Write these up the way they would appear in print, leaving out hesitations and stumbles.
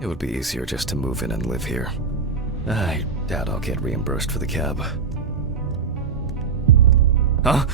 It would be easier just to move in and live here. I doubt I'll get reimbursed for the cab. Huh?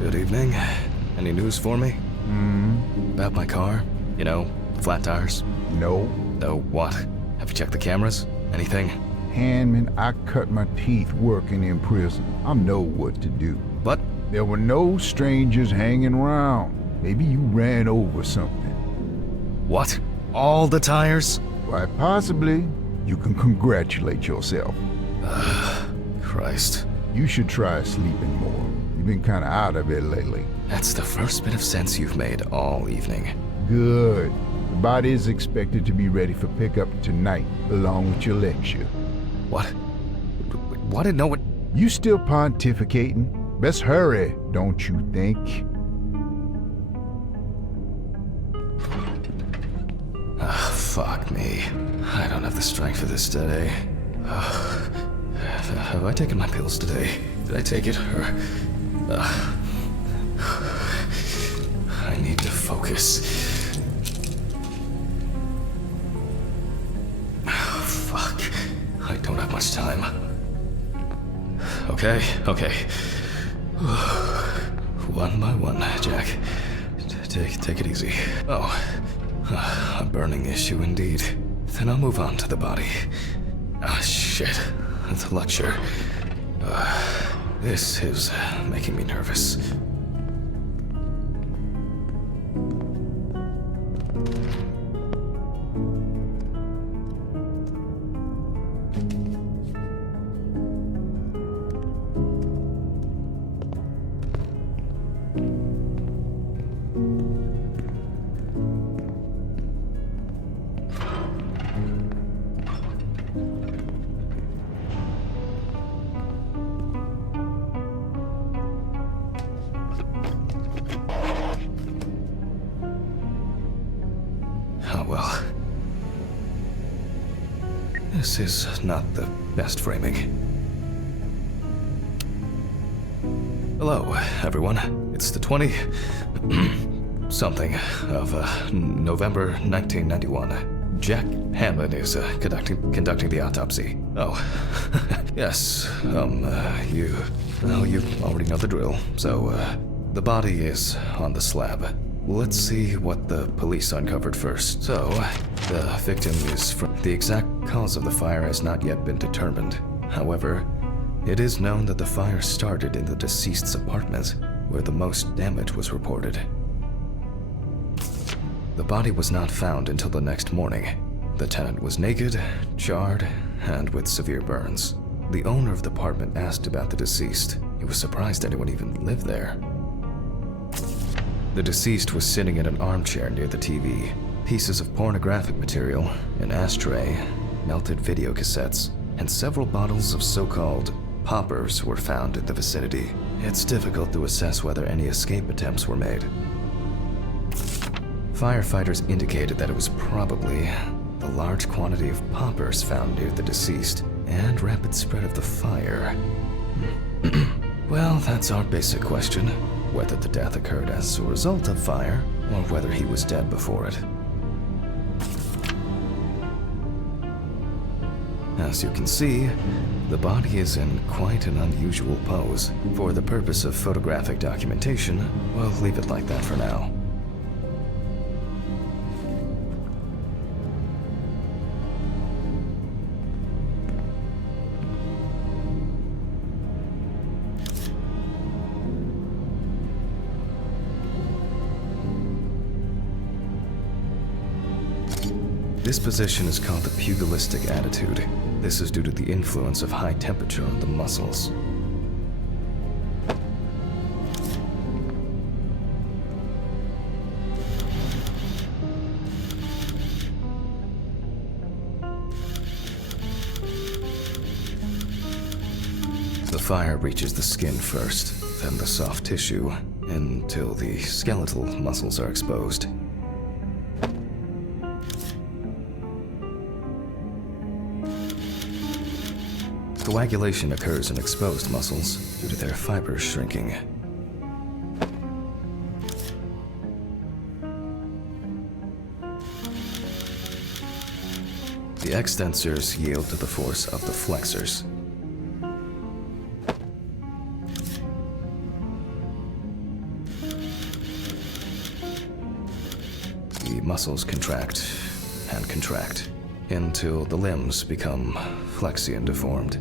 Good evening. Any news for me? About my car? You know, flat tires? No. No what? Have you checked the cameras? Anything? Handman, I cut my teeth working in prison. I know what to do. What? There were no strangers hanging around. Maybe you ran over something. What? All the tires? Why, possibly. You can congratulate yourself. Christ. You should try sleeping more. You've been kind of out of it lately. That's the first bit of sense you've made all evening. Good. The body is expected to be ready for pickup tonight, along with your lecture. What? What? No one... You still pontificating? Best hurry, don't you think? Fuck me. I don't have the strength for this today. Have I taken my pills today? Did I take it, or... I need to focus. Fuck. I don't have much time. Okay. One by one, Jack. Take it easy. Oh, a burning issue indeed. Then I'll move on to the body. Ah, shit. The lecture. This is making me nervous. Oh well. This is not the best framing. Hello, everyone. It's the 20-something of November 1991. Jack Hammond is conducting the autopsy. Oh, yes, you already know the drill. So, the body is on the slab. Let's see what the police uncovered first. So, the victim is from... The exact cause of the fire has not yet been determined. However, it is known that the fire started in the deceased's apartment, where the most damage was reported. The body was not found until the next morning. The tenant was naked, charred, and with severe burns. The owner of the apartment asked about the deceased. He was surprised anyone even lived there. The deceased was sitting in an armchair near the TV. Pieces of pornographic material, an ashtray, melted video cassettes, and several bottles of so-called poppers were found in the vicinity. It's difficult to assess whether any escape attempts were made. Firefighters indicated that it was probably the large quantity of poppers found near the deceased and rapid spread of the fire. Well, that's our basic question. Whether the death occurred as a result of fire, or whether he was dead before it. As you can see, the body is in quite an unusual pose. For the purpose of photographic documentation, we'll leave it like that for now. This position is called the pugilistic attitude. This is due to the influence of high temperature on the muscles. The fire reaches the skin first, then the soft tissue, until the skeletal muscles are exposed. Coagulation occurs in exposed muscles due to their fibers shrinking. The extensors yield to the force of the flexors. The muscles contract and contract until the limbs become flexy and deformed.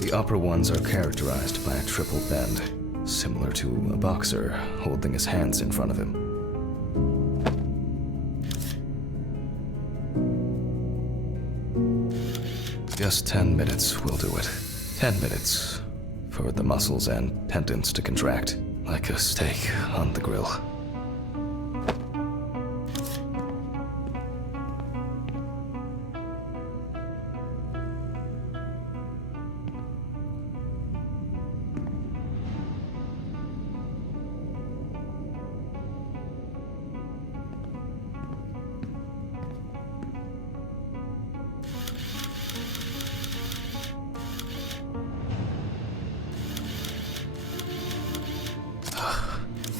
The upper ones are characterized by a triple bend, similar to a boxer holding his hands in front of him. Just 10 minutes will do it. 10 minutes for the muscles and tendons to contract like a steak on the grill.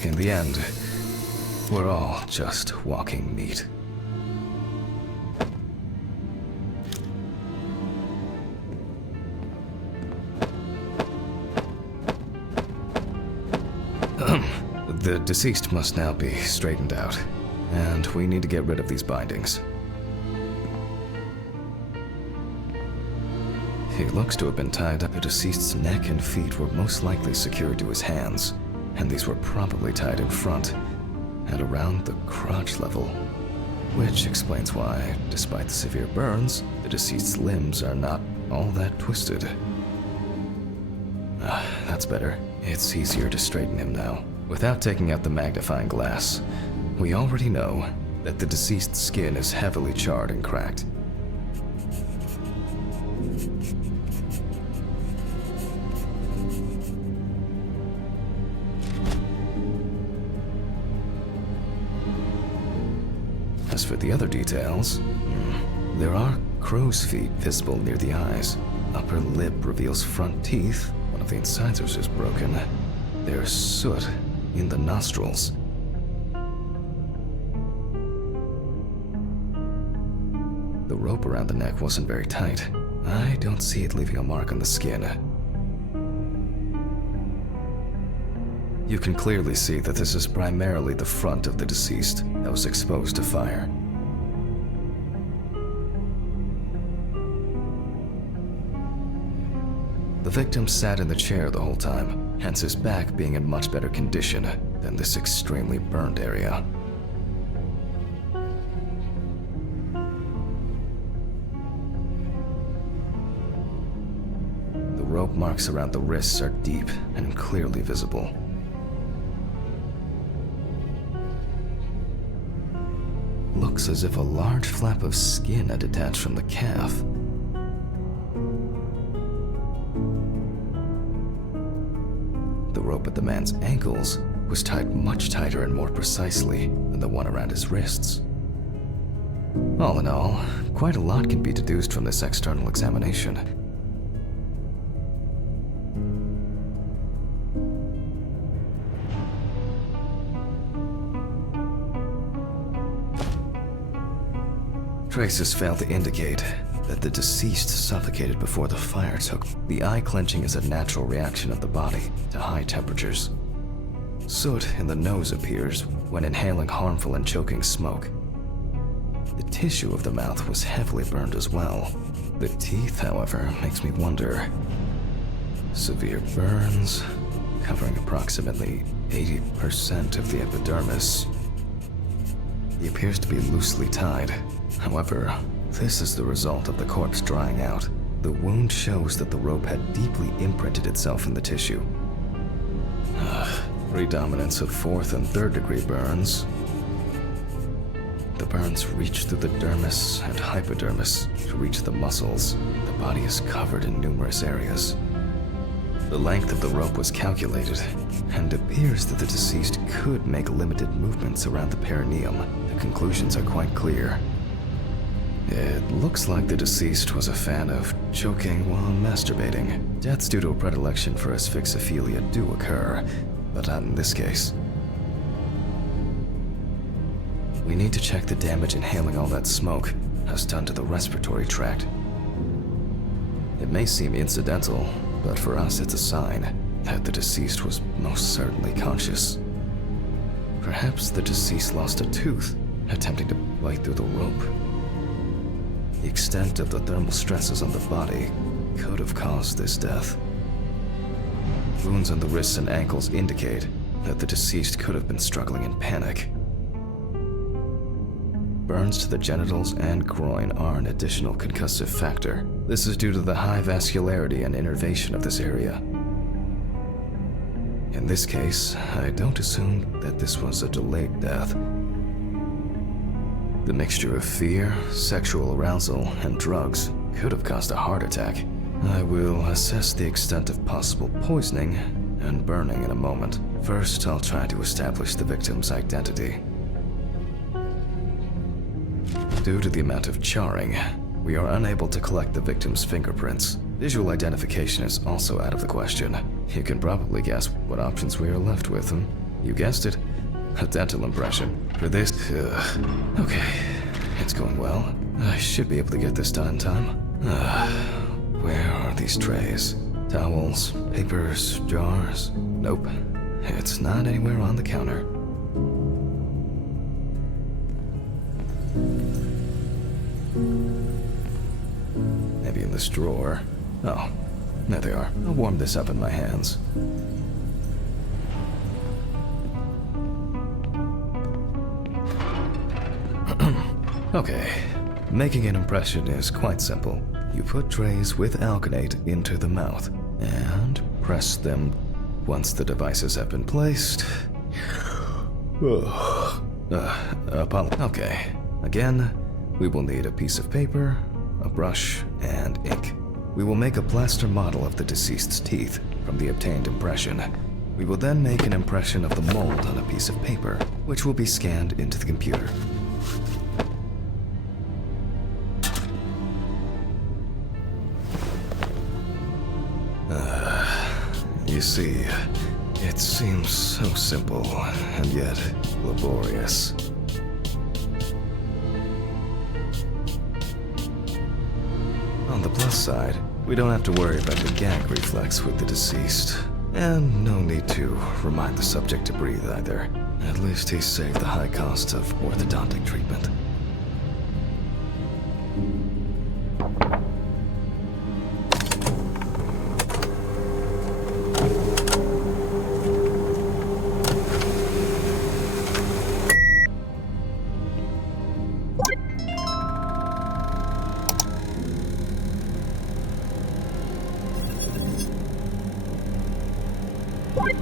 In the end, we're all just walking meat. The deceased must now be straightened out, and we need to get rid of these bindings. He looks to have been tied up. The deceased's neck and feet were most likely secured to his hands, and these were probably tied in front and around the crotch level, which explains why, despite the severe burns, the deceased's limbs are not all that twisted. That's better. It's easier to straighten him now. Without taking out the magnifying glass, we already know that the deceased's skin is heavily charred and cracked. As for the other details, there are crow's feet visible near the eyes. Upper lip reveals front teeth. One of the incisors is broken. There's soot in the nostrils. The rope around the neck wasn't very tight. I don't see it leaving a mark on the skin. You can clearly see that this is primarily the front of the deceased that was exposed to fire. The victim sat in the chair the whole time, hence his back being in much better condition than this extremely burned area. The rope marks around the wrists are deep and clearly visible. Looks as if a large flap of skin had detached from the calf. The rope at the man's ankles was tied much tighter and more precisely than the one around his wrists. All in all, quite a lot can be deduced from this external examination. Traces fail to indicate that the deceased suffocated before the fire took. The eye clenching is a natural reaction of the body to high temperatures. Soot in the nose appears when inhaling harmful and choking smoke. The tissue of the mouth was heavily burned as well. The teeth, however, makes me wonder. Severe burns, covering approximately 80% of the epidermis. He appears to be loosely tied. However, this is the result of the corpse drying out. The wound shows that the rope had deeply imprinted itself in the tissue. Predominance of 4th and 3rd degree burns. The burns reach through the dermis and hypodermis to reach the muscles. The body is covered in numerous areas. The length of the rope was calculated, and appears that the deceased could make limited movements around the perineum. The conclusions are quite clear. It looks like the deceased was a fan of choking while masturbating. Deaths due to a predilection for asphyxophilia do occur, but not in this case. We need to check the damage inhaling all that smoke has done to the respiratory tract. It may seem incidental, but for us it's a sign that the deceased was most certainly conscious. Perhaps the deceased lost a tooth, attempting to bite through the rope. The extent of the thermal stresses on the body could have caused this death. Wounds on the wrists and ankles indicate that the deceased could have been struggling in panic. Burns to the genitals and groin are an additional concussive factor. This is due to the high vascularity and innervation of this area. In this case, I don't assume that this was a delayed death. The mixture of fear, sexual arousal, and drugs could have caused a heart attack. I will assess the extent of possible poisoning and burning in a moment. First, I'll try to establish the victim's identity. Due to the amount of charring, we are unable to collect the victim's fingerprints. Visual identification is also out of the question. You can probably guess what options we are left with. You guessed it, a dental impression. For this, okay, it's going well. I should be able to get this done in time. Where are these trays? Towels, papers, jars? Nope, it's not anywhere on the counter. Maybe in this drawer. Oh, there they are. I'll warm this up in my hands. Okay, making an impression is quite simple. You put trays with alginate into the mouth and press them. Once the devices have been placed... Okay, again, we will need a piece of paper, a brush, and ink. We will make a plaster model of the deceased's teeth from the obtained impression. We will then make an impression of the mold on a piece of paper, which will be scanned into the computer. You see, it seems so simple and yet laborious. On the plus side, we don't have to worry about the gag reflex with the deceased. And no need to remind the subject to breathe either. At least he saved the high cost of orthodontic treatment.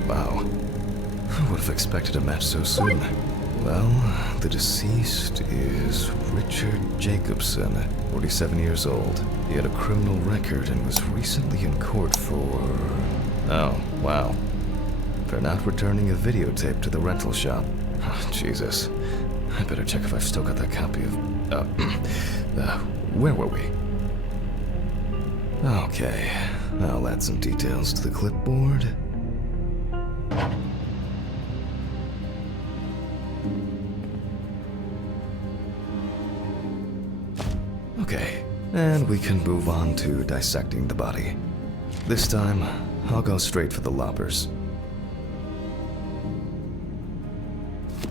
Wow, I would have expected a match so soon. Well, the deceased is Richard Jacobson, 47 years old. He had a criminal record and was recently in court for... Oh, wow. For not returning a videotape to the rental shop. Oh, Jesus. I better check if I've still got that copy of... where were we? Okay, I'll add some details to the clipboard. Okay, and we can move on to dissecting the body. This time, I'll go straight for the loppers.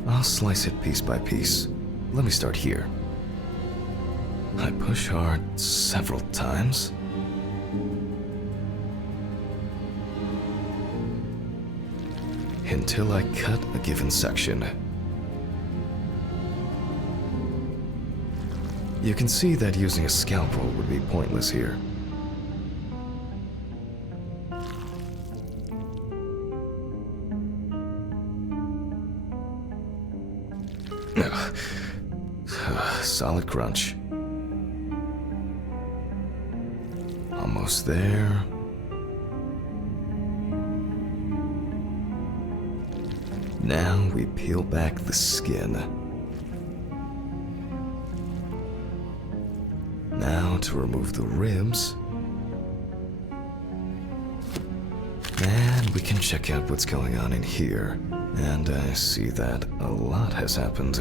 I'll slice it piece by piece. Let me start here. I push hard several times. until I cut a given section. You can see that using a scalpel would be pointless here. Solid crunch. Almost there. Now we peel back the skin. Now to remove the ribs. And we can check out what's going on in here. And I see that a lot has happened.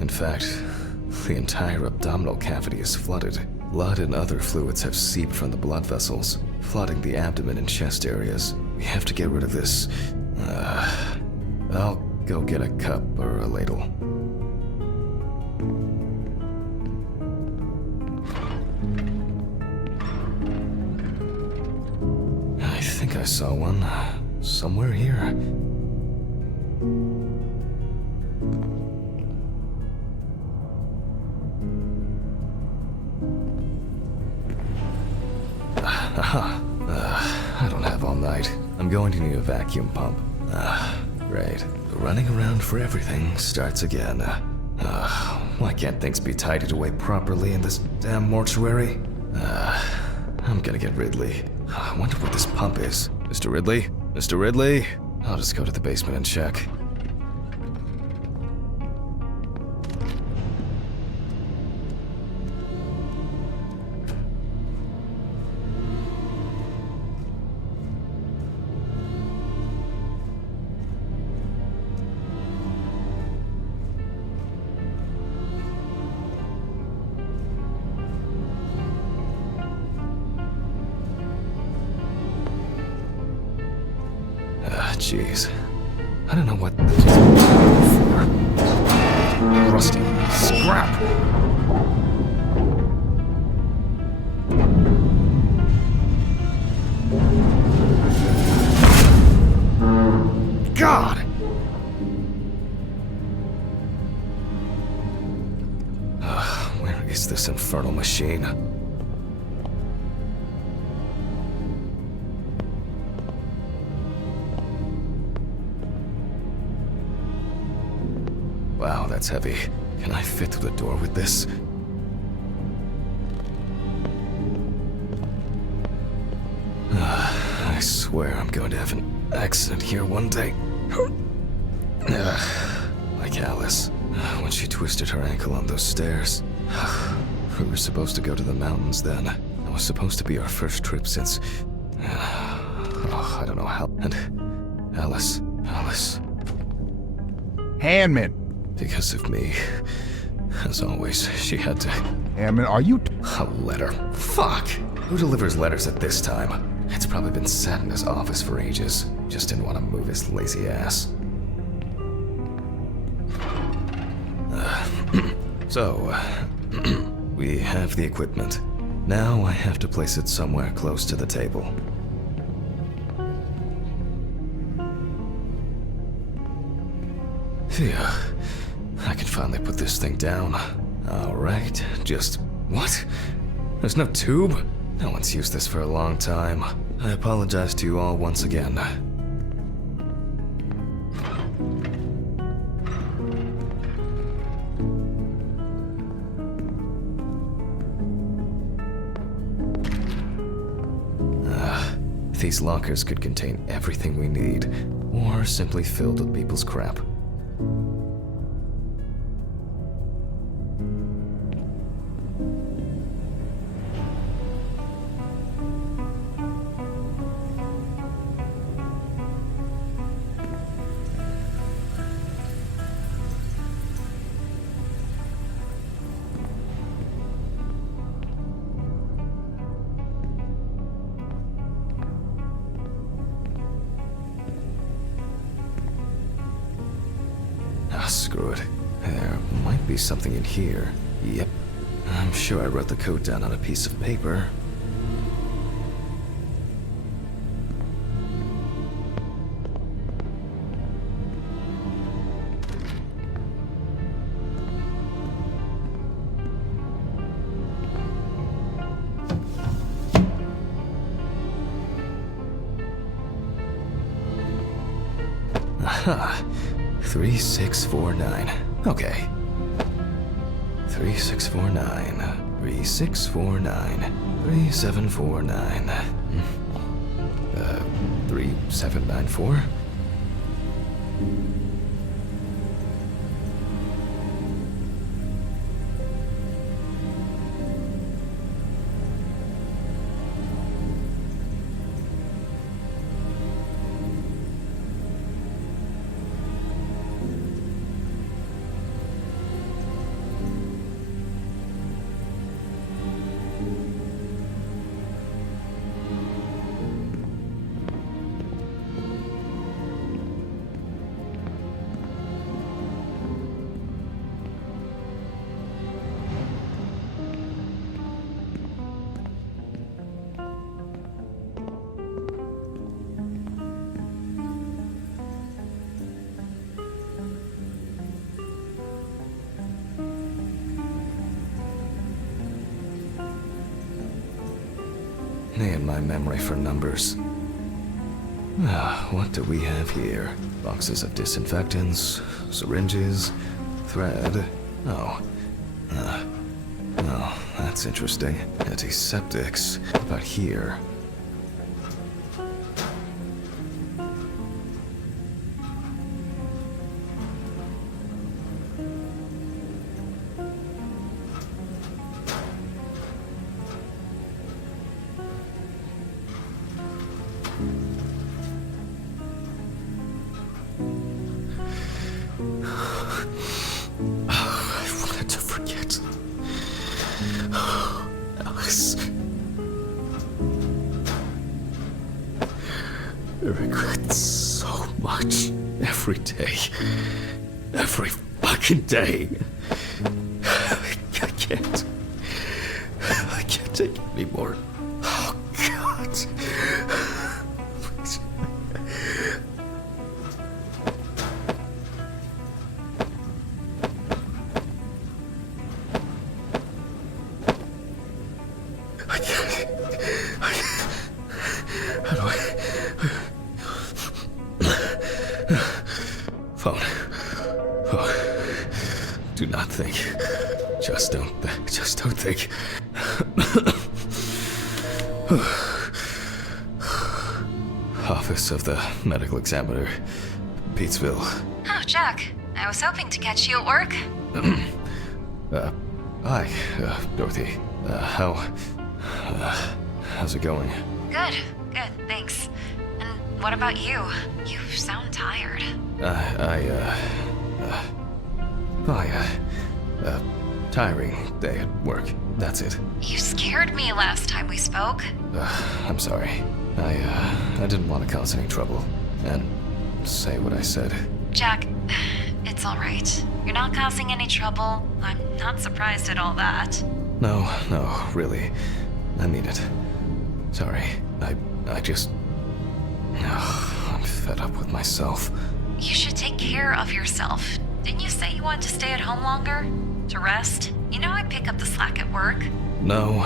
In fact, the entire abdominal cavity is flooded. Blood and other fluids have seeped from the blood vessels, flooding the abdomen and chest areas. We have to get rid of this. I'll go get a cup or a ladle. I think I saw one somewhere here. I don't have all night. I'm going to need a vacuum pump. Great. The running around for everything starts again. Why can't things be tidied away properly in this damn mortuary? I'm gonna get Ridley. I wonder what this pump is. Mr. Ridley? Mr. Ridley? I'll just go to the basement and check. Jeez. I don't know what this is for. Rusty scrap! God! Where is this infernal machine? Wow, that's heavy. Can I fit through the door with this? I swear I'm going to have an accident here one day. Like Alice, when she twisted her ankle on those stairs. We were supposed to go to the mountains then. It was supposed to be our first trip since... I don't know how... And Alice... Handman! Because of me. As always, she had to... Handman, are you... A letter. Fuck! Who delivers letters at this time? It's probably been sat in his office for ages. Just didn't want to move his lazy ass. We have the equipment. Now I have to place it somewhere close to the table. Phew. I can finally put this thing down. Alright, just... What? There's no tube? No one's used this for a long time. I apologize to you all once again. These lockers could contain everything we need, or simply filled with people's crap. Screw it. There might be something in here. Yep. I'm sure I wrote the code down on a piece of paper. 3649. Okay. 3649. 3649. 3749. 3794. And my memory for numbers. What do we have here? Boxes of disinfectants, syringes, thread. Oh, that's interesting. Antiseptics. But here. I regret so much. Every day. Every fucking day. I can't take it anymore. Oh, God. Please. I can't. How do I... Phone. Oh. Do not think. Just don't think. Office of the Medical Examiner, Peatsville. Oh, Jack. I was hoping to catch you at work. Hi, Dorothy. How's it going? Good, thanks. And what about you? You sound tired. Tiring day at work. That's it. You scared me last time we spoke. I'm sorry. I didn't want to cause any trouble and say what I said. Jack, it's all right. You're not causing any trouble. I'm not surprised at all that. No, really. I mean it. Sorry. I just... I'm fed up with myself. You should take care of yourself. Didn't you say you wanted to stay at home longer? To rest? You know I pick up the slack at work. No,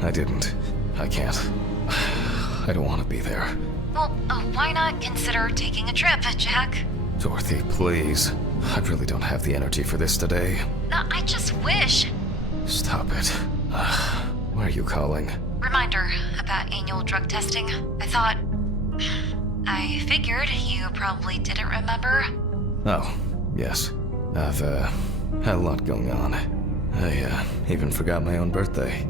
I didn't. I can't. I don't want to be there. Well, why not consider taking a trip, Jack? Dorothy, please. I really don't have the energy for this today. No, I just wish. Stop it. Why are you calling? Reminder about annual drug testing. I figured you probably didn't remember. Oh, yes. I've, had a lot going on. I, even forgot my own birthday.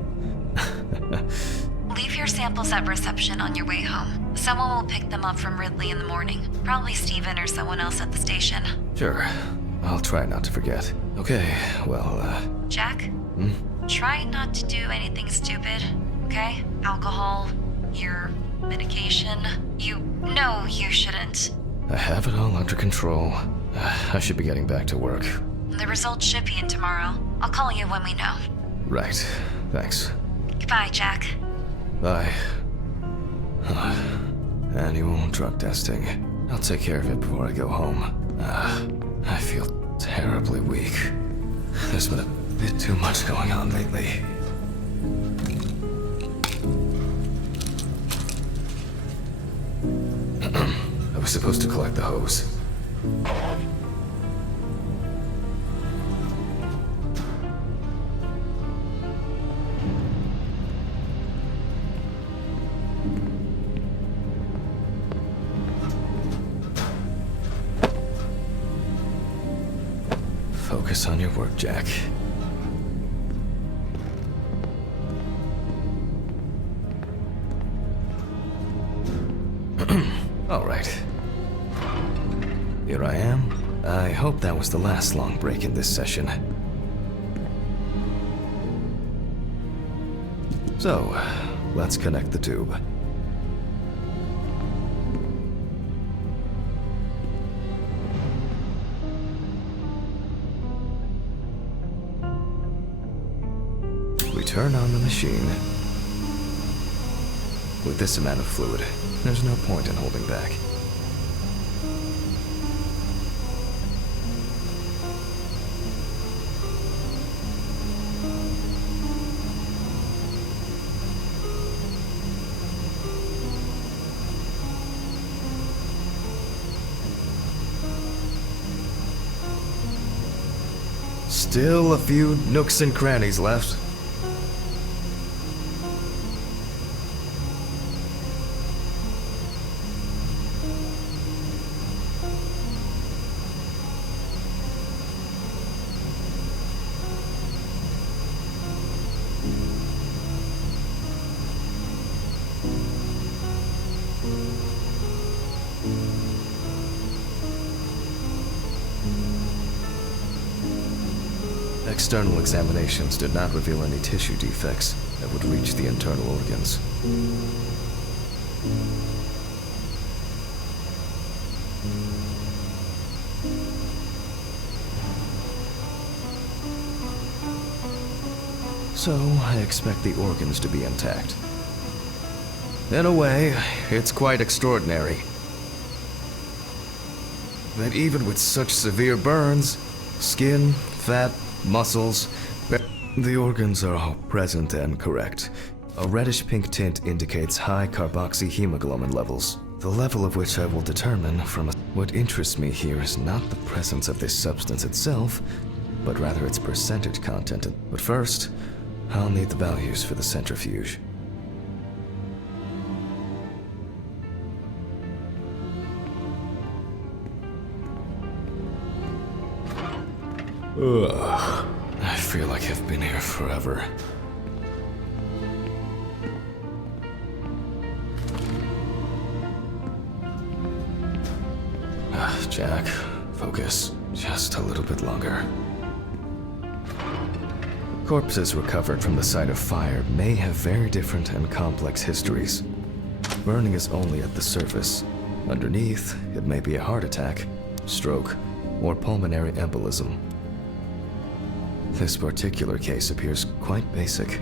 Leave your samples at reception on your way home. Someone will pick them up from Ridley in the morning. Probably Steven or someone else at the station. Sure. I'll try not to forget. Okay, well, Jack? Try not to do anything stupid, okay? Alcohol, your medication. You know you shouldn't. I have it all under control. I should be getting back to work. The results should be in tomorrow. I'll call you when we know. Right. Thanks. Goodbye, Jack. Bye. Annual drug testing. I'll take care of it before I go home. I feel terribly weak. There's been a bit too much going on lately. I was supposed to collect the hose. Focus on your work, Jack. All right. Here I am. I hope that was the last long break in this session. So, let's connect the tube. We turn on the machine. With this amount of fluid, there's no point in holding back. Still a few nooks and crannies left. External examinations did not reveal any tissue defects that would reach the internal organs. So, I expect the organs to be intact. In a way, it's quite extraordinary that even with such severe burns, skin, fat, muscles, the organs are all present and correct. A reddish-pink tint indicates high carboxyhemoglobin levels, the level of which I will determine from What interests me here is not the presence of this substance itself, but rather its percentage content. But first, I'll need the values for the centrifuge. Ugh. I feel like I've been here forever. Jack, focus. Just a little bit longer. Corpses recovered from the site of fire may have very different and complex histories. Burning is only at the surface. Underneath, it may be a heart attack, stroke, or pulmonary embolism. This particular case appears quite basic.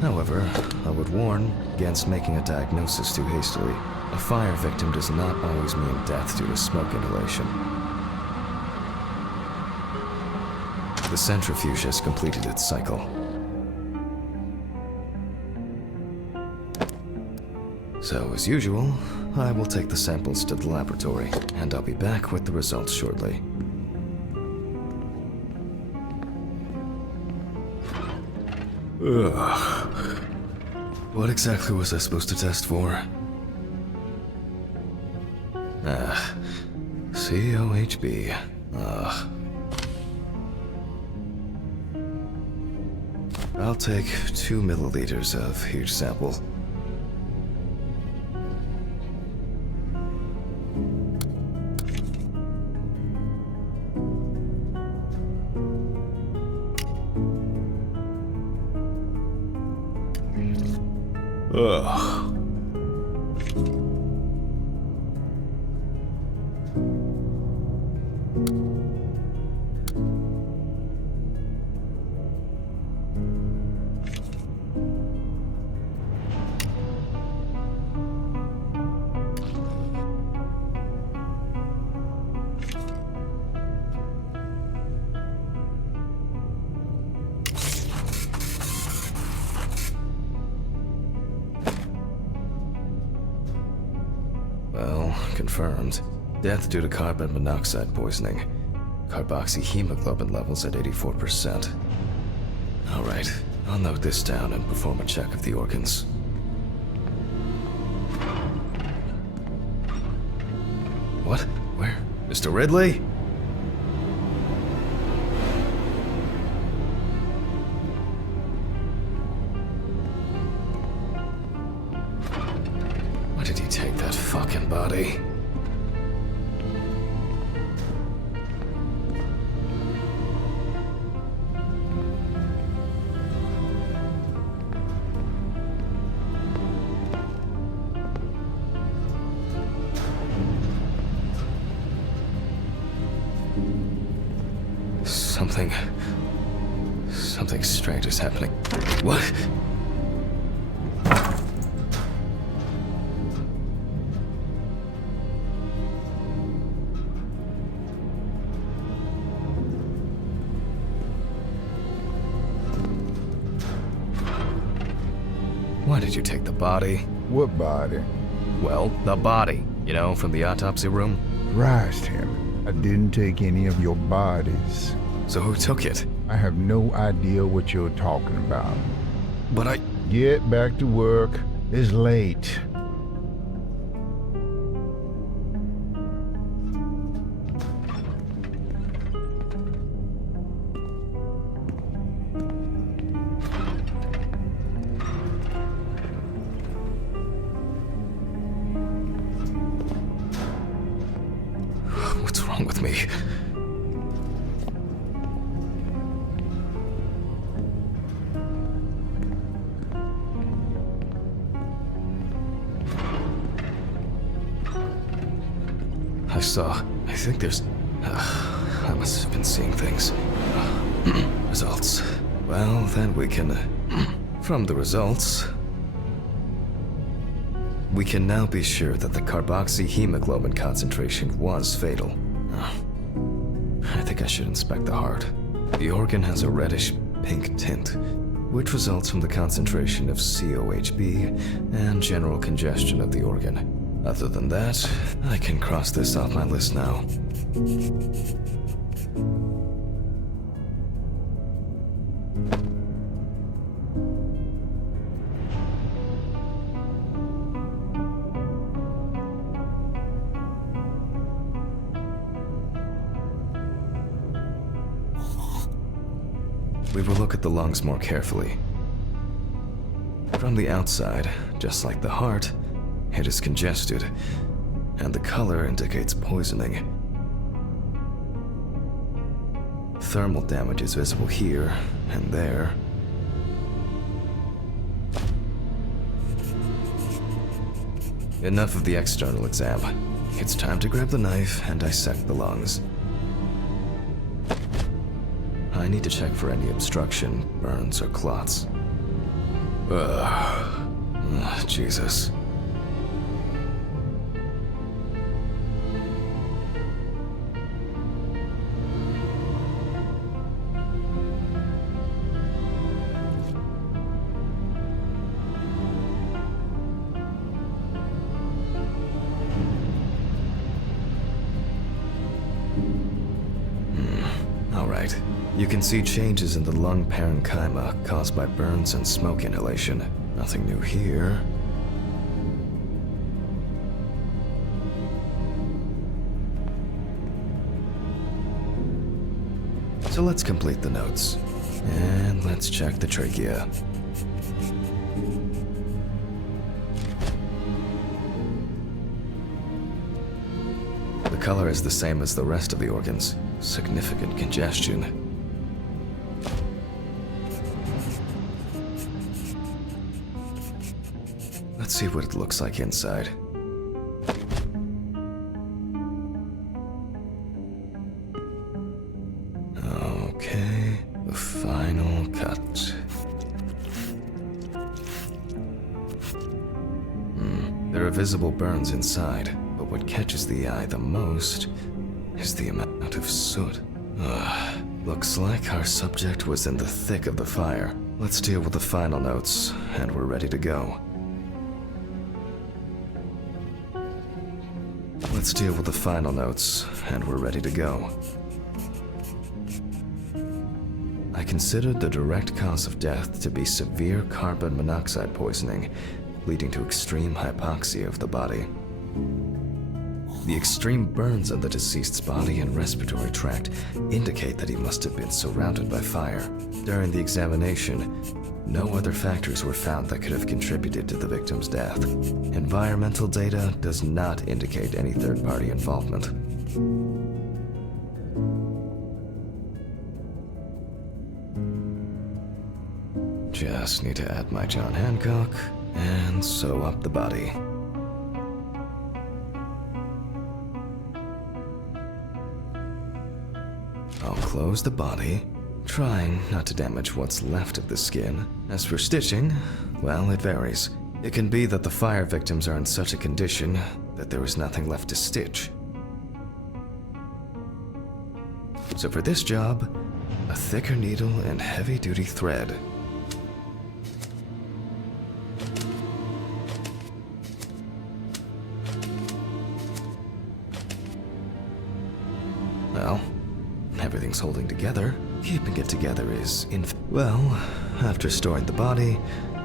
However, I would warn against making a diagnosis too hastily. A fire victim does not always mean death due to smoke inhalation. The centrifuge has completed its cycle. So, as usual, I will take the samples to the laboratory, and I'll be back with the results shortly. Ugh. What exactly was I supposed to test for? COHB. I'll take 2 milliliters of each sample. Ugh. Well, confirmed. Death due to carbon monoxide poisoning. Carboxyhemoglobin levels at 84%. Alright, I'll note this down and perform a check of the organs. What? Where? Mr. Ridley? Why did he take that fucking body? Something strange is happening. What? Why did you take the body? What body? Well, the body. You know, from the autopsy room? Christ, Hammond. I didn't take any of your bodies. So who took it? I have no idea what you're talking about. But I... Get back to work. It's late. What's wrong with me? I think there's... I must have been seeing things. Results. Well, then we can... From the results... We can now be sure that the carboxyhemoglobin concentration was fatal. I think I should inspect the heart. The organ has a reddish pink tint, which results from the concentration of COHB and general congestion of the organ. Other than that, I can cross this off my list now. We will look at the lungs more carefully. From the outside, just like the heart, it is congested, and the color indicates poisoning. Thermal damage is visible here and there. Enough of the external exam. It's time to grab the knife and dissect the lungs. I need to check for any obstruction, burns, or clots. Jesus. You can see changes in the lung parenchyma caused by burns and smoke inhalation. Nothing new here. So let's complete the notes. And let's check the trachea. The color is the same as the rest of the organs. Significant congestion. Let's see what it looks like inside. Okay, the final cut. There are visible burns inside, but what catches the eye the most is the amount of soot. Looks like our subject was in the thick of the fire. Let's deal with the final notes, and we're ready to go. let's deal with the final notes, and we're ready to go. I considered the direct cause of death to be severe carbon monoxide poisoning, leading to extreme hypoxia of the body. The extreme burns on the deceased's body and respiratory tract indicate that he must have been surrounded by fire. During the examination, no other factors were found that could have contributed to the victim's death. Environmental data does not indicate any third-party involvement. Just need to add my John Hancock and sew up the body. I'll close the body, trying not to damage what's left of the skin. As for stitching, well, it varies. It can be that the fire victims are in such a condition that there is nothing left to stitch. So for this job, a thicker needle and heavy-duty thread. Well, everything's holding together. Keeping it together is well, after storing the body,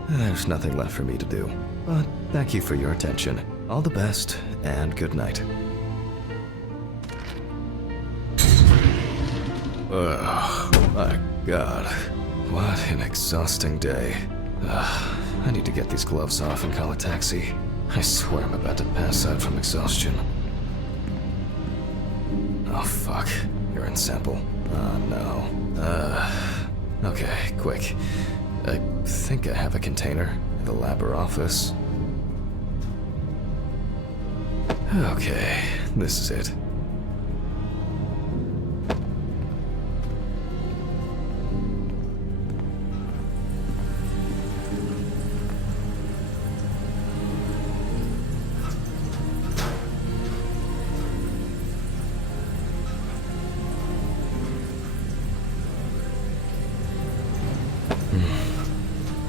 there's nothing left for me to do. But thank you for your attention. All the best, and good night. Oh, my God. What an exhausting day. I need to get these gloves off and call a taxi. I swear I'm about to pass out from exhaustion. Oh, fuck. You're in sample. Oh, no. Okay, quick. I think I have a container in the lab or office. Okay, this is it.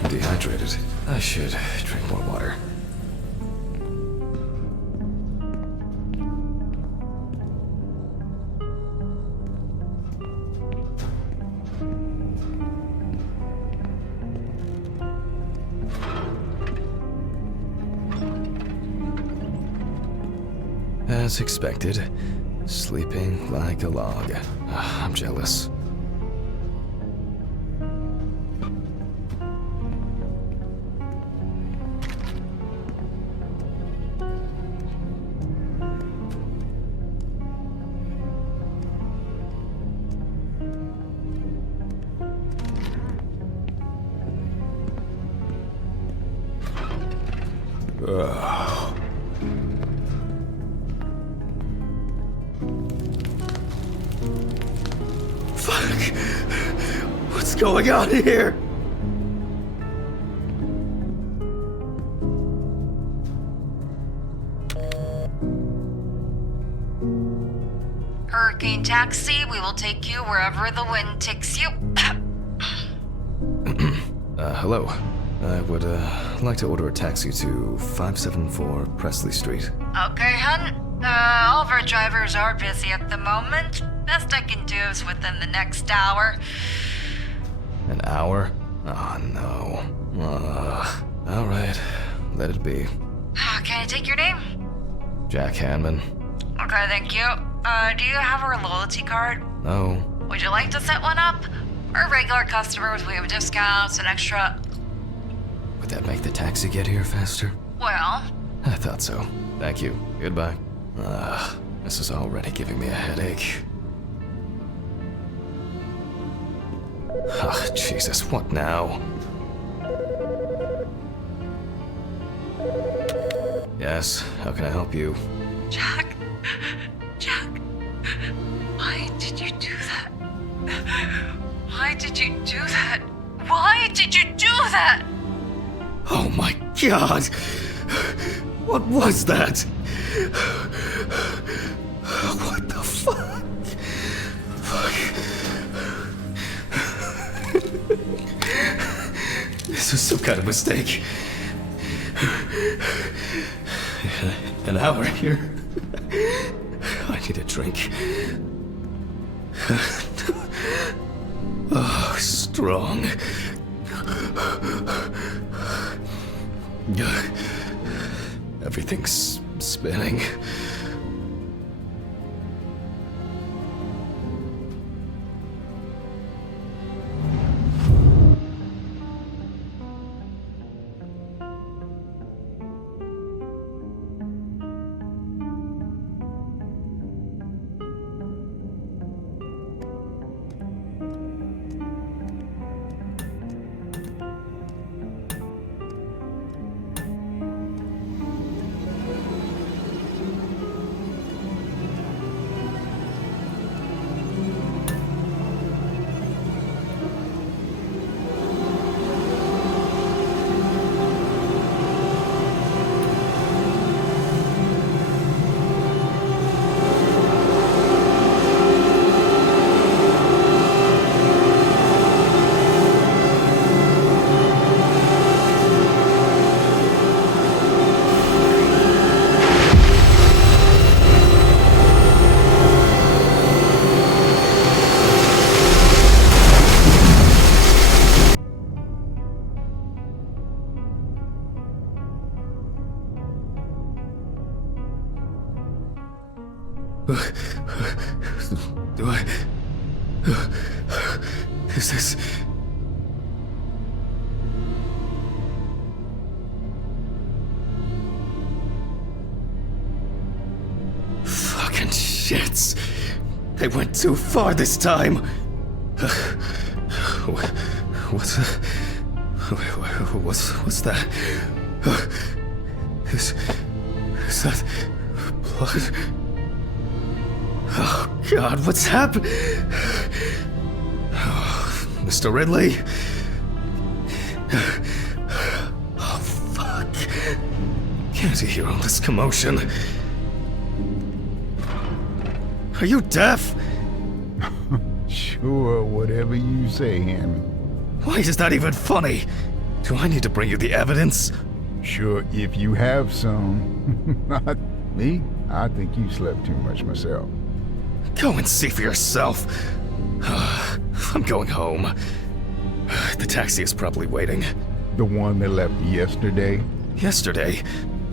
Dehydrated. I should drink more water. As expected, sleeping like a log. I'm jealous. Fuck! What's going on here? Hurricane Taxi, we will take you wherever the wind takes you. Hello. I would, like to order a taxi to 574 Presley Street. Okay, hun. All of our drivers are busy at the moment. Best I can do is within the next hour. An hour? Oh, no. Alright. Let it be. Can I take your name? Jack Hanman. Okay, thank you. Do you have our loyalty card? No. Would you like to set one up? Our regular customers, we have discounts and extra... Would that make the taxi get here faster? Well... I thought so. Thank you. Goodbye. This is already giving me a headache. Oh, Jesus, what now? Yes, how can I help you? Jack, why did you do that? Why did you do that? Why did you do that? Oh my God! What was that? What the fuck? This was some kind of mistake. An hour here. need a drink. Oh, strong. Everything's spinning. Do I... Is this... Fucking shits. They went too far this time. What's that? Is that blood? Oh, God, what's happened? Oh, Mr. Ridley? Oh, fuck. Can't you hear all this commotion? Are you deaf? Sure, whatever you say, Hammond. Why is that even funny? Do I need to bring you the evidence? Sure, if you have some. Not me. I think you slept too much myself. Go and see for yourself. I'm going home. The taxi is probably waiting. The one that left yesterday? Yesterday?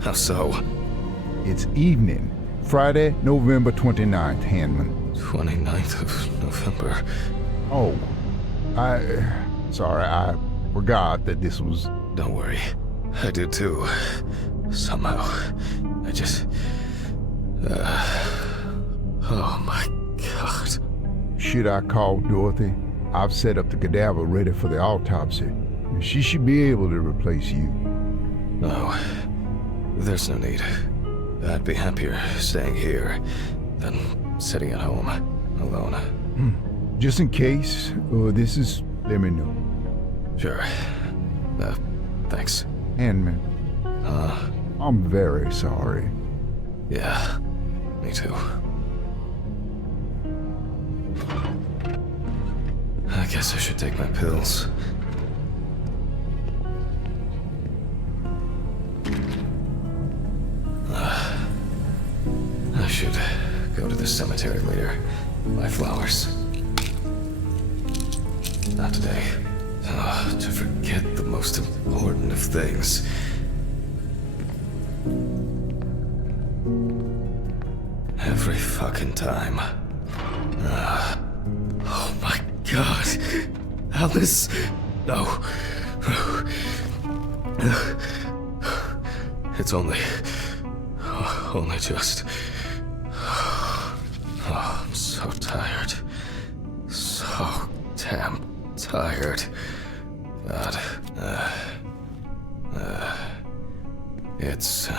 How so? It's evening. Friday, November 29th, Hanman. 29th of November. Oh, sorry, I forgot that this was... Don't worry. I did too. Somehow. I just... Oh my God. Should I call Dorothy? I've set up the cadaver ready for the autopsy. She should be able to replace you. No. There's no need. I'd be happier staying here than sitting at home, alone. Just in case, this is... let me know. Sure. Thanks. Hanman, I'm very sorry. Yeah, me too. I guess I should take my pills. I should go to the cemetery later. Buy flowers. Not today. To forget the most important of things. Every fucking time. Oh my God. Alice. No. It's only just... Oh, I'm so tired. So damn tired. God. It's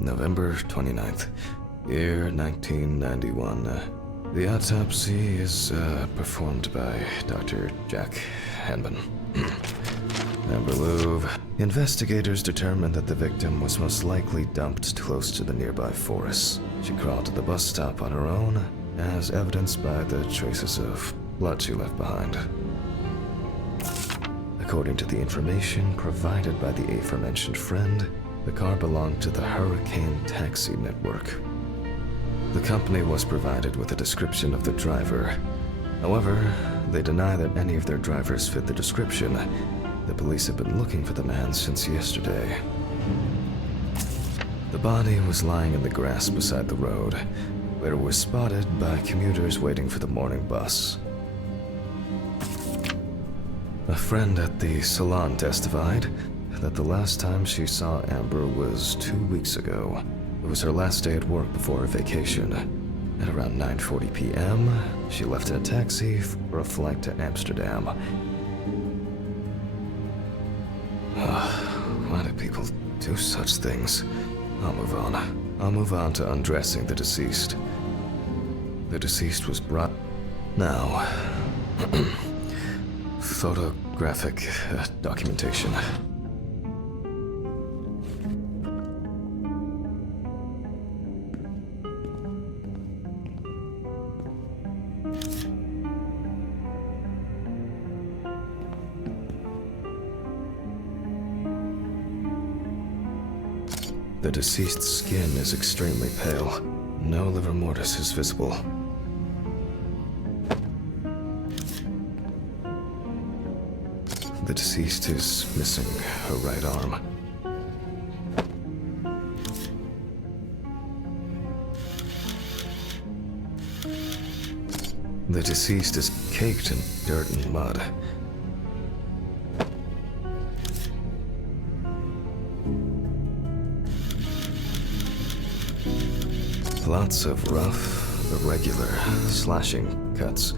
November 29th, year 1991. The autopsy is performed by Dr. Jack Hanman. Amber Louvre. Investigators determined that the victim was most likely dumped close to the nearby forest. She crawled to the bus stop on her own, as evidenced by the traces of blood she left behind. According to the information provided by the aforementioned friend, the car belonged to the Hurricane Taxi Network. The company was provided with a description of the driver. However, they deny that any of their drivers fit the description. The police have been looking for the man since yesterday. The body was lying in the grass beside the road, where it was spotted by commuters waiting for the morning bus. A friend at the salon testified that the last time she saw Amber was 2 weeks ago. It was her last day at work before her vacation. At around 9:40 p.m., she left in a taxi for a flight to Amsterdam. Why do people do such things? I'll move on. I'll move on to undressing the deceased. The deceased was brought... Now... photographic documentation. The deceased's skin is extremely pale. No livor mortis is visible. The deceased is missing her right arm. The deceased is caked in dirt and mud. Lots of rough, irregular slashing cuts.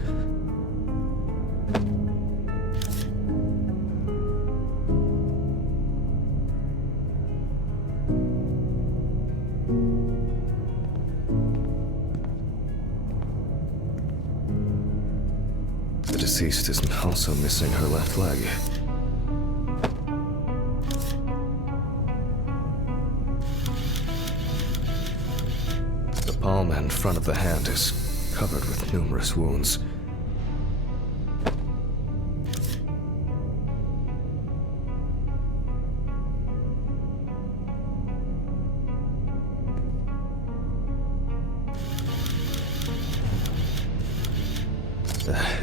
The deceased is also missing her left leg. The palm and front of the hand is covered with numerous wounds.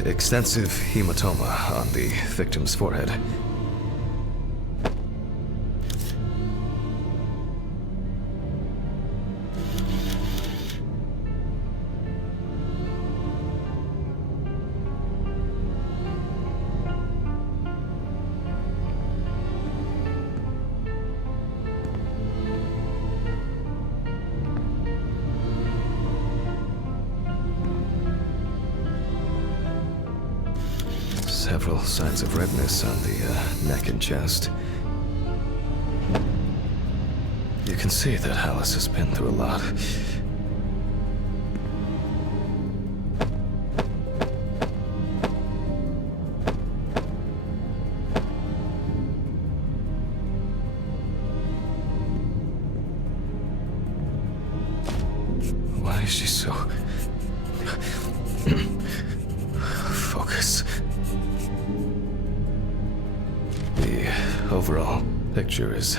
Extensive hematoma on the victim's forehead. Several signs of redness on the neck and chest. You can see that Alice has been through a lot. Why is she so... Focus. The overall picture is...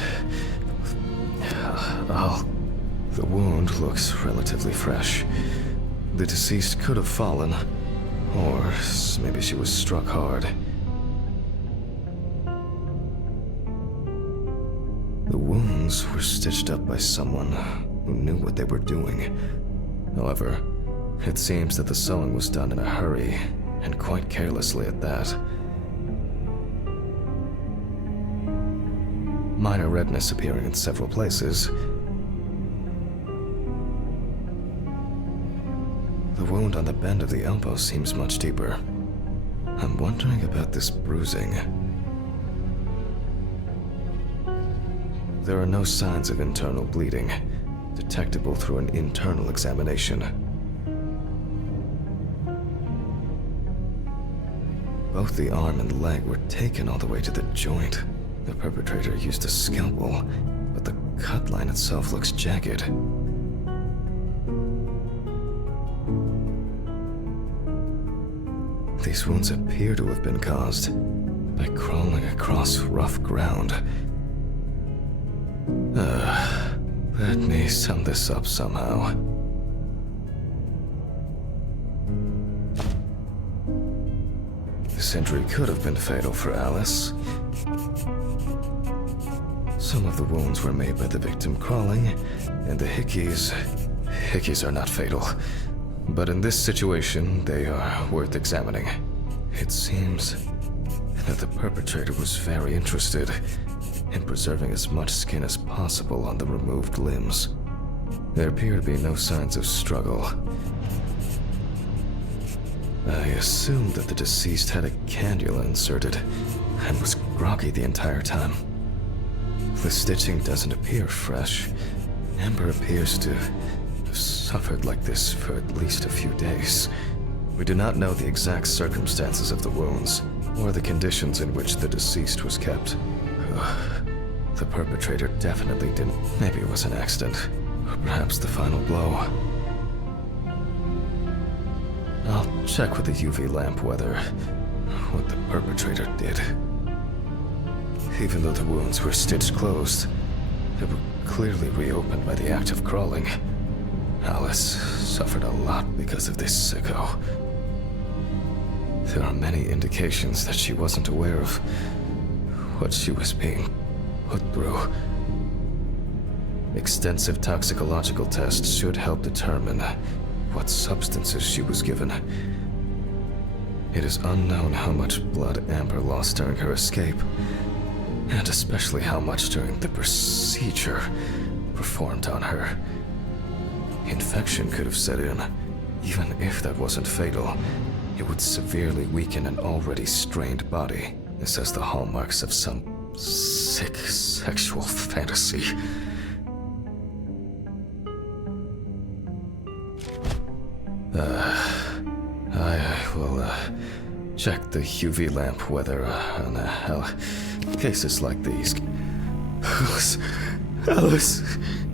The wound looks relatively fresh. The deceased could have fallen, or maybe she was struck hard. The wounds were stitched up by someone who knew what they were doing. However, it seems that the sewing was done in a hurry, and quite carelessly at that. Minor redness appearing in several places. The wound on the bend of the elbow seems much deeper. I'm wondering about this bruising. There are no signs of internal bleeding, detectable through an internal examination. Both the arm and leg were taken all the way to the joint. The perpetrator used a scalpel, but the cut line itself looks jagged. These wounds appear to have been caused by crawling across rough ground. Let me sum this up somehow. this injury could have been fatal for Alice. Some of the wounds were made by the victim crawling, and the hickeys are not fatal. But in this situation, they are worth examining. It seems that the perpetrator was very interested in preserving as much skin as possible on the removed limbs. There appear to be no signs of struggle. I assumed that the deceased had a cannula inserted and was groggy the entire time. The stitching doesn't appear fresh. Amber appears to have suffered like this for at least a few days. We do not know the exact circumstances of the wounds, or the conditions in which the deceased was kept. The perpetrator definitely didn't. Maybe it was an accident, or perhaps the final blow. I'll check with the UV lamp whether what the perpetrator did. Even though the wounds were stitched closed, they were clearly reopened by the act of crawling. Alice suffered a lot because of this sicko. There are many indications that she wasn't aware of what she was being put through. Extensive toxicological tests should help determine what substances she was given. It is unknown how much blood Amber lost during her escape, and especially how much during the procedure performed on her. Infection could have set in. Even if that wasn't fatal, it would severely weaken an already strained body. This has the hallmarks of some sick sexual fantasy. I will check the UV lamp whether on cases like these. Alice,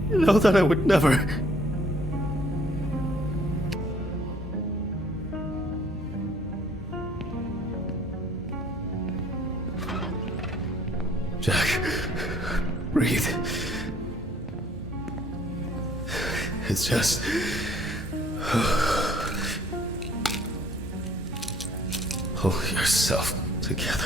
you know that I would never. Jack, breathe. It's just. Pull yourself together.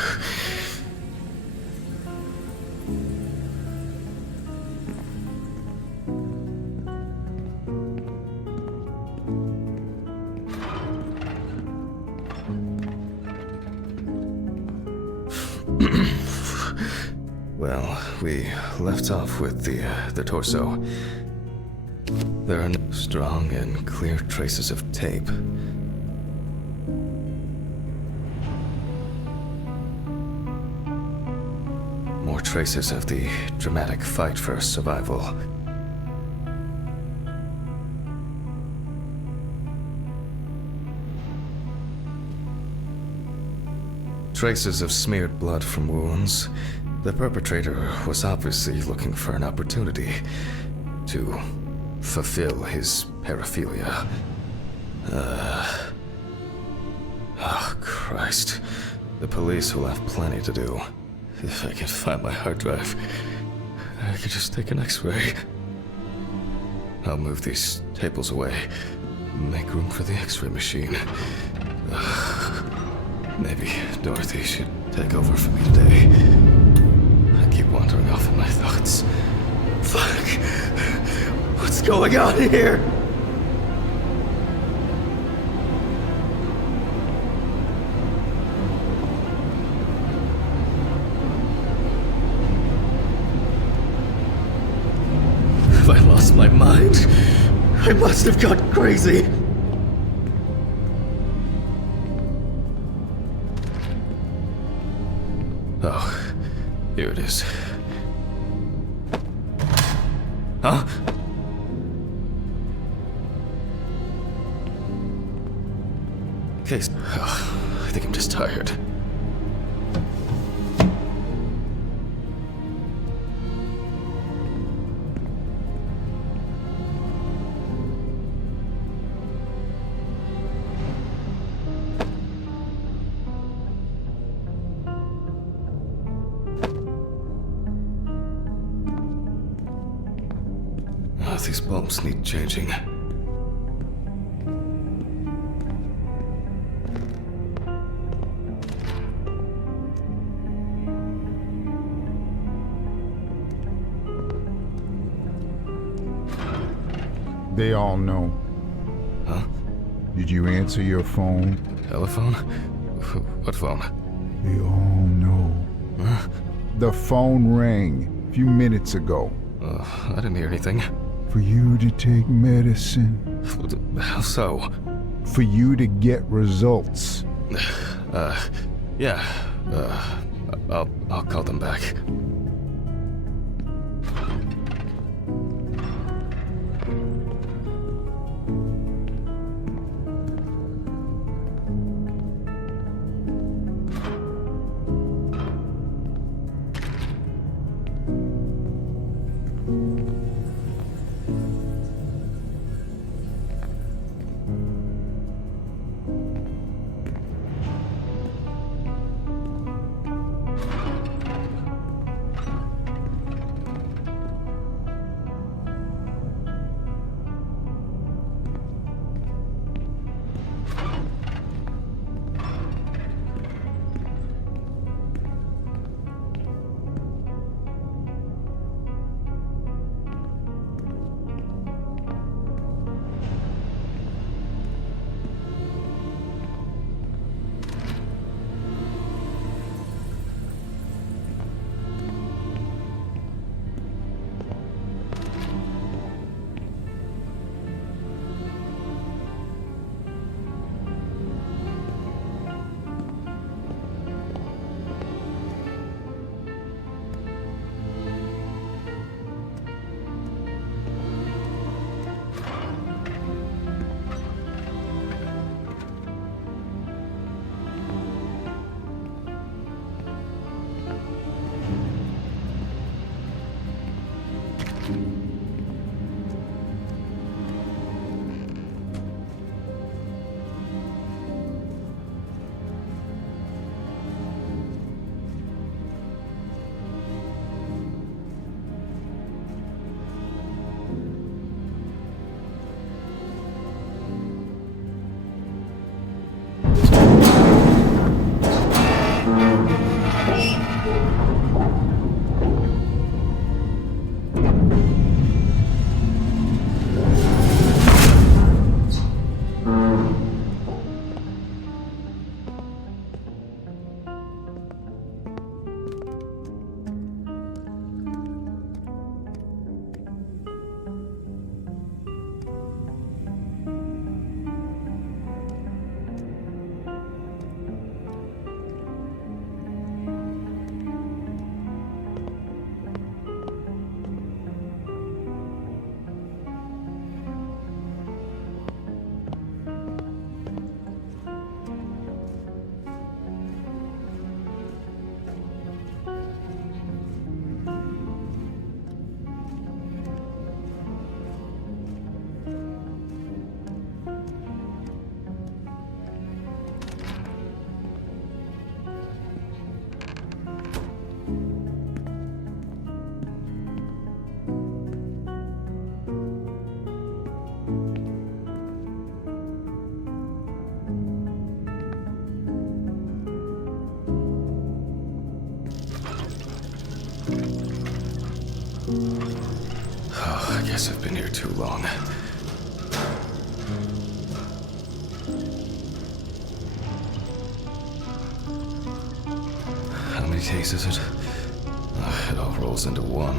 Well, we left off with the torso. There are no strong and clear traces of tape. More traces of the dramatic fight for survival. Traces of smeared blood from wounds. The perpetrator was obviously looking for an opportunity to fulfill his paraphilia. Oh, Christ. The police will have plenty to do. If I can find my hard drive, I could just take an X-ray. I'll move these tables away. Make room for the X-ray machine. Maybe Dorothy should take over for me today. I keep wandering off in my thoughts. Fuck! What's going on here? Have I lost my mind? I must have gone crazy. Oh, here it is. Huh? Case. Oh, I think I'm just tired. These bulbs need changing. They all know. Huh? Did you answer your phone? Telephone? What phone? They all know. Huh? The phone rang a few minutes ago. I didn't hear anything. For you to take medicine. How so? For you to get results. Yeah. I'll call them back. Oh, I guess I've been here too long. How many days is it? It all rolls into one.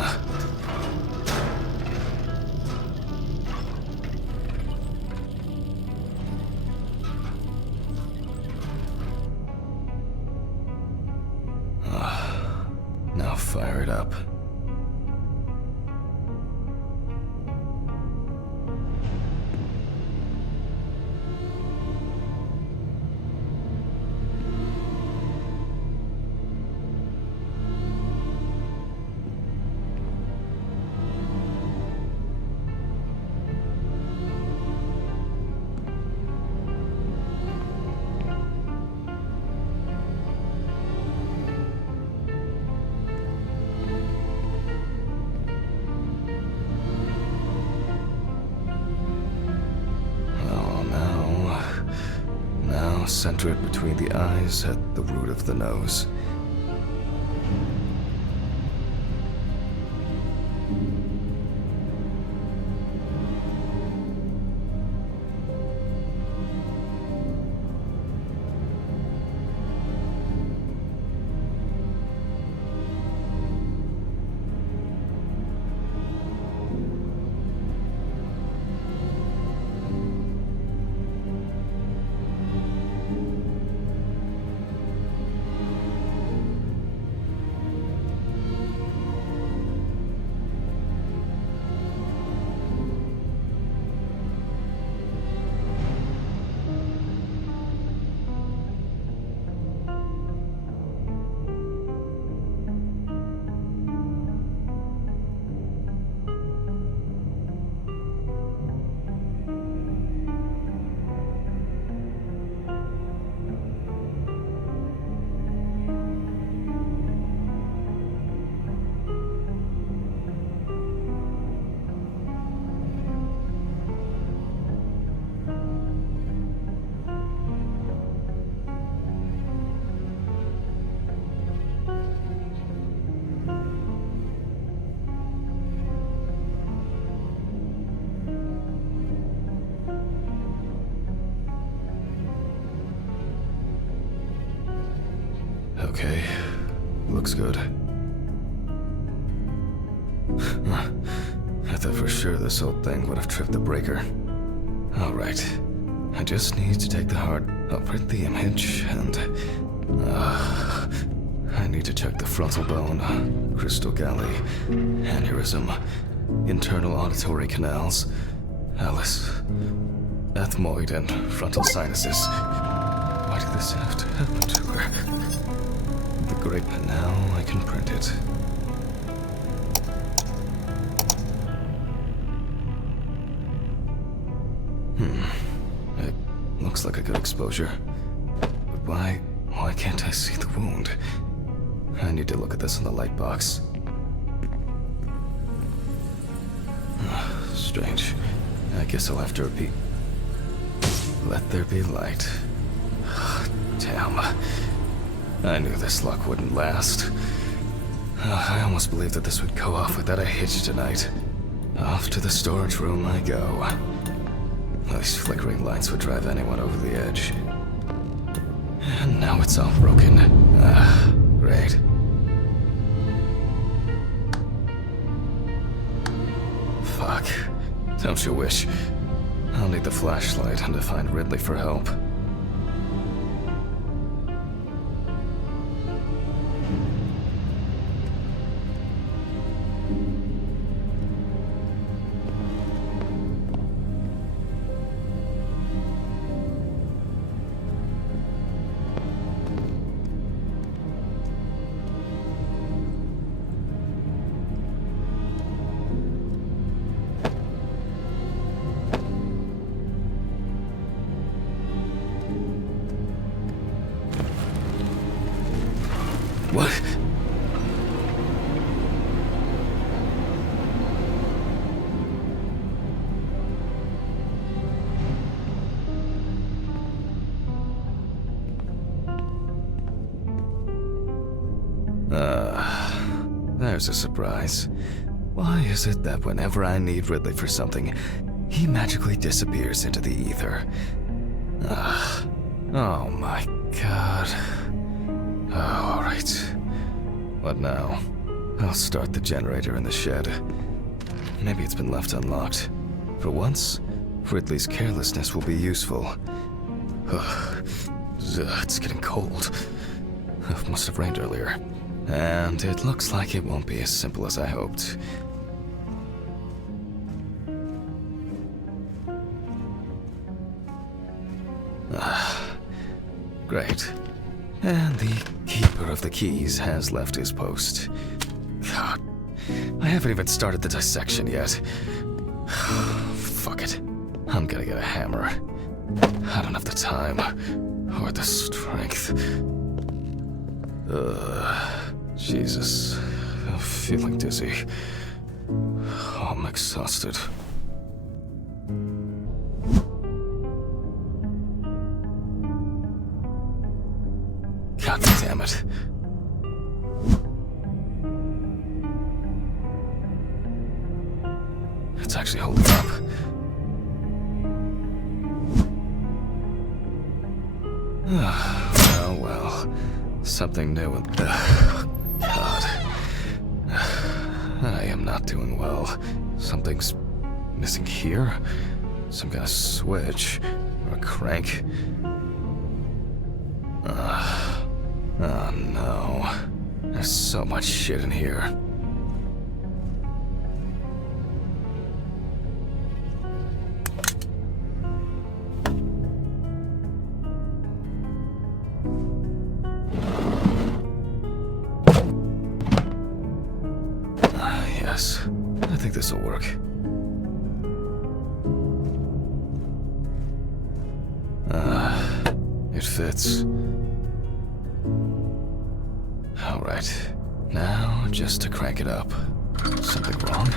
Now fire it up. Center it between the eyes at the root of the nose. Okay, looks good. I thought for sure this whole thing would have tripped the breaker. Alright, I just need to take the hard, print the image, and I need to check the frontal bone, crystal galley, aneurysm, internal auditory canals, Alice, ethmoid, and frontal sinuses. Why did this have to happen to her? The grape, now I can print it. It looks like a good exposure. But why can't I see the wound? I need to look at this in the light box. Strange. I guess I'll have to repeat. Let there be light. Damn. I knew this luck wouldn't last. I almost believed that this would go off without a hitch tonight. Off to the storage room I go. These flickering lights would drive anyone over the edge. And now it's all broken. Great. Fuck. Don't you wish? I'll need the flashlight and to find Ridley for help. What? There's a surprise. Why is it that whenever I need Ridley for something, he magically disappears into the ether? Oh my god. Oh, alright. What now? I'll start the generator in the shed. Maybe it's been left unlocked. For once, Ridley's carelessness will be useful. It's getting cold. It must have rained earlier. And it looks like it won't be as simple as I hoped. Great. And the keeper of the keys has left his post. God, I haven't even started the dissection yet. Fuck it. I'm gonna get a hammer. I don't have the time or the strength. Jesus. I'm feeling dizzy. I'm exhausted. God damn it. It's actually holding up. Well. Something new and... God. I am not doing well. Something's missing here? Some kind of switch or a crank. Oh no. There's so much shit in here. Yes, I think this will work. It fits. Alright, now just to crank it up. Something wrong?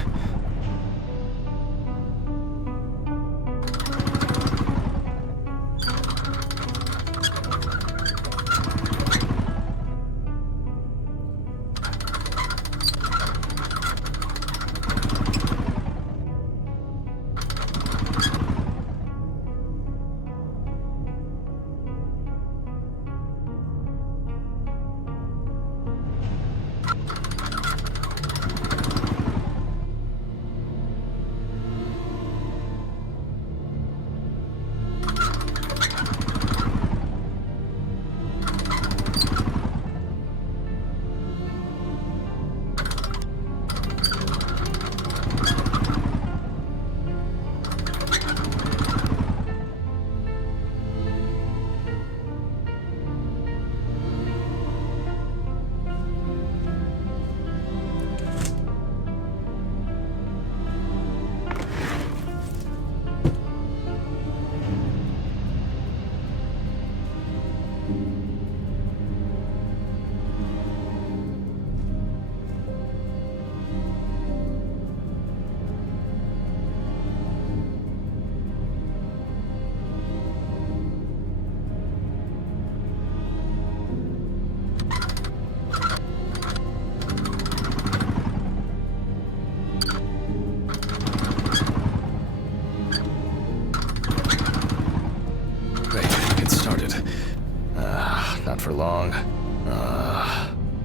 around for long.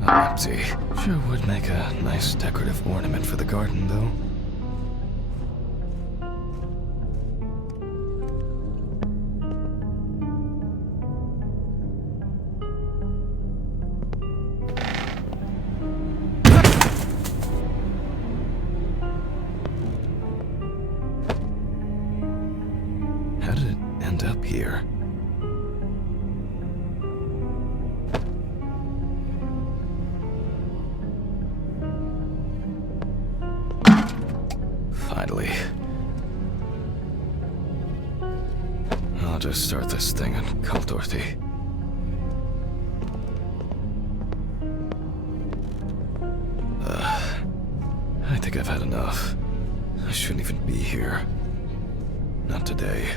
Empty. Sure would make a nice decorative ornament for the garden, though. How did it end up here? Finally. I'll just start this thing and call Dorothy. I think I've had enough. I shouldn't even be here. Not today.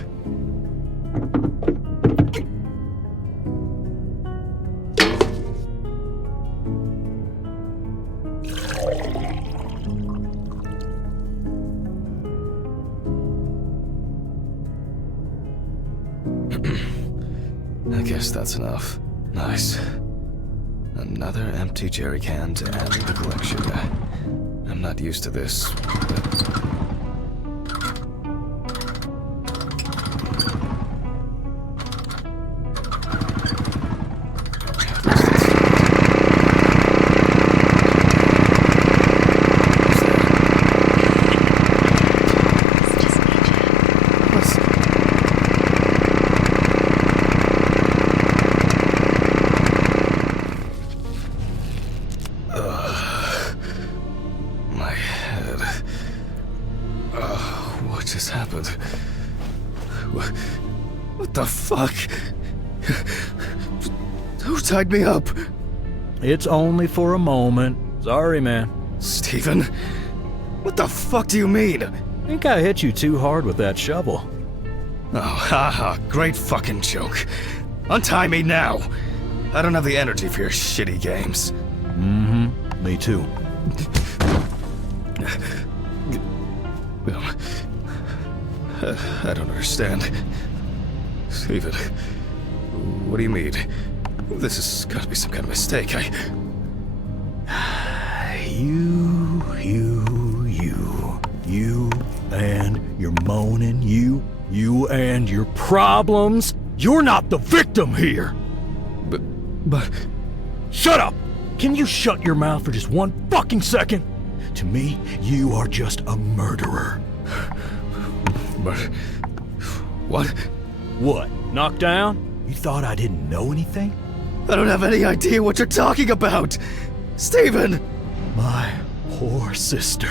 I guess that's enough. Nice. Another empty jerry can to add to the collection. I'm not used to this, but... What just happened? What the fuck? Who tied me up? It's only for a moment. Sorry, man. Steven? What the fuck do you mean? I think I hit you too hard with that shovel. Oh, haha, great fucking joke. Untie me now. I don't have the energy for your shitty games. Mm-hmm. Me too. I don't understand. Steven, what do you mean? This has got to be some kind of mistake. You and your moaning, you and your problems. You're not the victim here. But... Shut up! Can you shut your mouth for just one fucking second? To me, you are just a murderer. But... What? What? Knocked down? You thought I didn't know anything? I don't have any idea what you're talking about! Steven! My poor sister.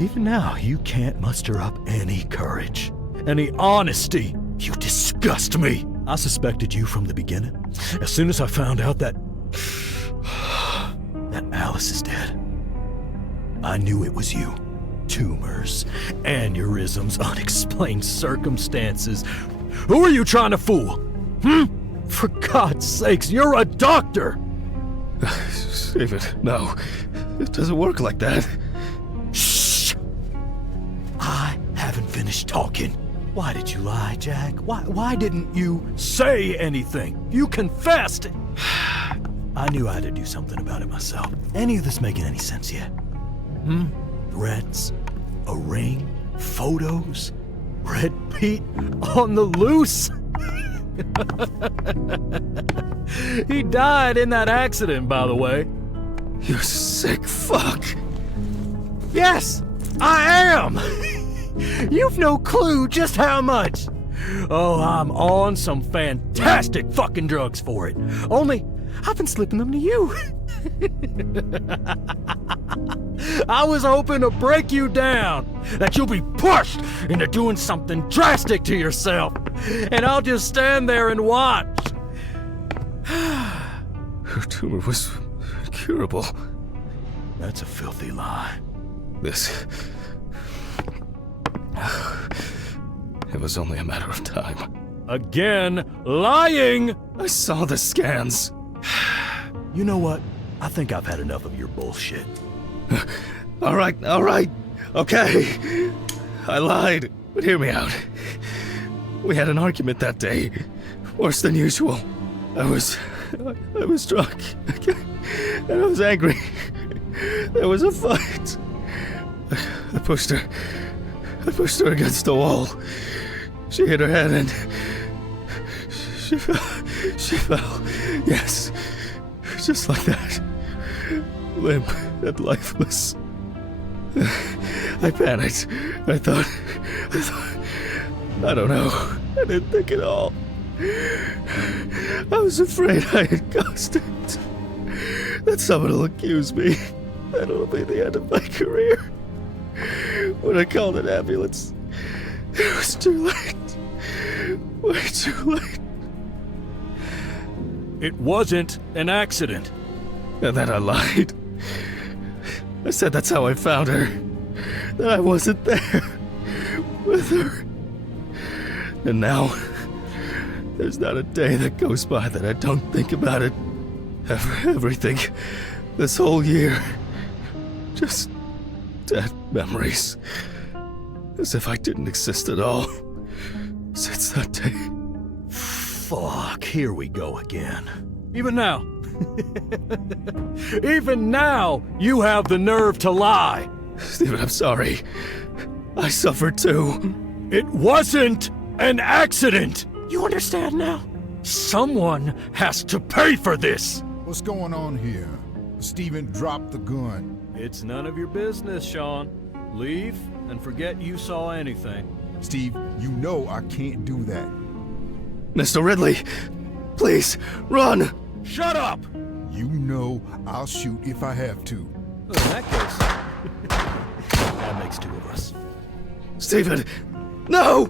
Even now, you can't muster up any courage, any honesty. You disgust me. I suspected you from the beginning. As soon as I found out that Alice is dead, I knew it was you. Tumors, aneurysms, unexplained circumstances. Who are you trying to fool? For God's sakes, you're a doctor! Steven, no. It doesn't work like that. Shh! I haven't finished talking. Why did you lie, Jack? Why didn't you say anything? You confessed! I knew I had to do something about it myself. Any of this making any sense yet? Threats, a ring, photos, Red Pete on the loose. He died in that accident, by the way. You sick fuck. Yes, I am. You've no clue just how much. Oh, I'm on some fantastic fucking drugs for it. Only, I've been slipping them to you. I was hoping to break you down, that you'll be pushed into doing something drastic to yourself, and I'll just stand there and watch. Her tumor was incurable. That's a filthy lie. This... It was only a matter of time. Again, lying! I saw the scans. You know what? I think I've had enough of your bullshit. All right, okay. I lied, but hear me out. We had an argument that day, worse than usual. I was I was drunk. And I was angry. There was a fight. I pushed her. I pushed her against the wall. She hit her head and she fell. She fell. Yes. Just like that. Limp and lifeless. I panicked. I thought, I don't know. I didn't think at all. I was afraid I had caused it. That someone will accuse me. That it'll be the end of my career. When I called an ambulance, it was too late. Way too late. It wasn't an accident. And then I lied. I said that's how I found her. That I wasn't there with her. And now, there's not a day that goes by that I don't think about it. Everything. This whole year. Just dead memories. As if I didn't exist at all. Since that day. Fuck, here we go again. Even now. Even now, you have the nerve to lie. Stephen, I'm sorry. I suffered too. It wasn't an accident. You understand now? Someone has to pay for this. What's going on here? Stephen dropped the gun. It's none of your business, Sean. Leave and forget you saw anything. Steve, you know I can't do that. Mr. Ridley, please, run! Shut up! You know I'll shoot if I have to. Well, in that case, that makes two of us. Stephen, no!